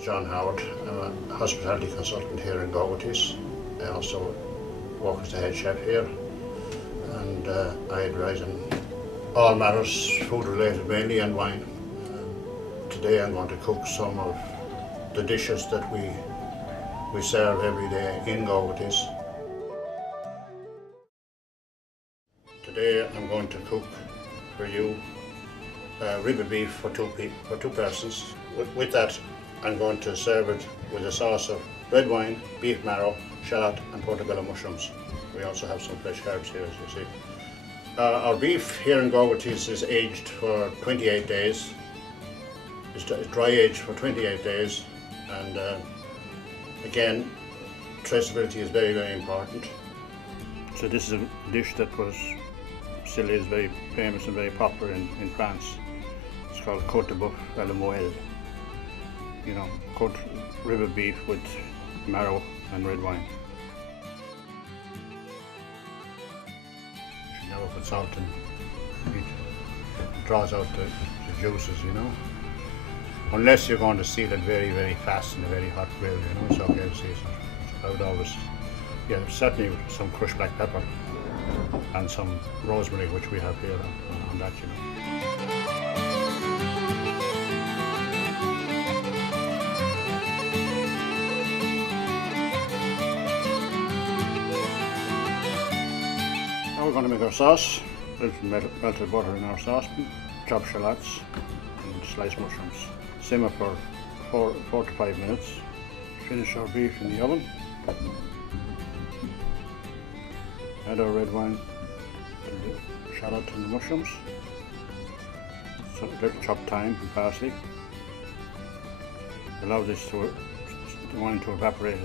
is John Howard. I'm a hospitality consultant here in Gogarty. I also work as the head chef here, and I advise on all matters food related mainly, and wine. Today I'm going to cook some of the dishes that we serve every day in Gogarty. Today I'm going to cook for you rib of beef for two persons. With that, I'm going to serve it with a sauce of red wine, beef marrow, shallot and portobello mushrooms. We also have some fresh herbs here, as you see. Our beef here in Gogarty is aged for 28 days. It's dry aged for 28 days, and again, traceability is very, very important. So this is a dish that still is very famous and very popular in France. It's called côte de bœuf à la moelle. You know, cooked rib of beef with marrow and red wine. You should never put salt in meat. It draws out the juices, you know. Unless you're going to seal it very, very fast in a very hot grill, you know, it's okay to season it. I would always, yeah, certainly some crushed black pepper and some rosemary, which we have here on that, you know. Now we're going to make our sauce. There's melted butter in our saucepan, chopped shallots and sliced mushrooms. Simmer for 4 to 5 minutes. Finish our beef in the oven. Add our red wine, the shallot and the mushrooms. So a little chopped thyme and parsley. Allow the wine to evaporate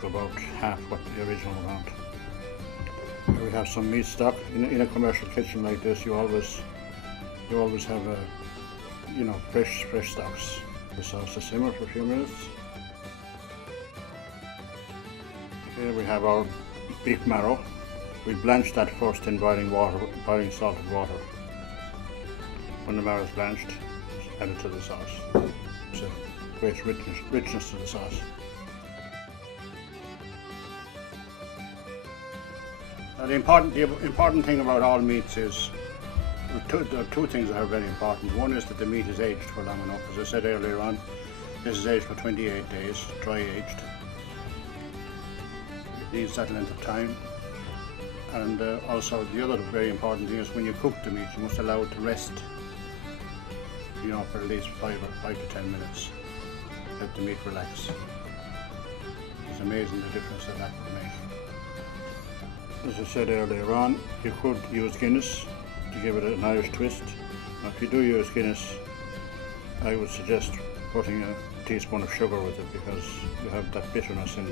to about half what the original amount. Here we have some meat stock. In a commercial kitchen like this, you always have fresh stocks. The sauce to simmer for a few minutes. Here we have our beef marrow. We blanch that first in boiling salted water. When the marrow is blanched, add it to the sauce. It's a great richness to the sauce. Now the important thing about all meats is there are two things that are very important. One is that the meat is aged for long enough. As I said earlier on, this is aged for 28 days, dry aged. It needs that length of time. And also the other very important thing is when you cook the meat, you must allow it to rest, you know, for at least 5 to 10 minutes. Let the meat relax. It's amazing the difference that would make. As I said earlier on, you could use Guinness to give it an Irish twist. Now, if you do use Guinness, I would suggest putting a teaspoon of sugar with it, because you have that bitterness in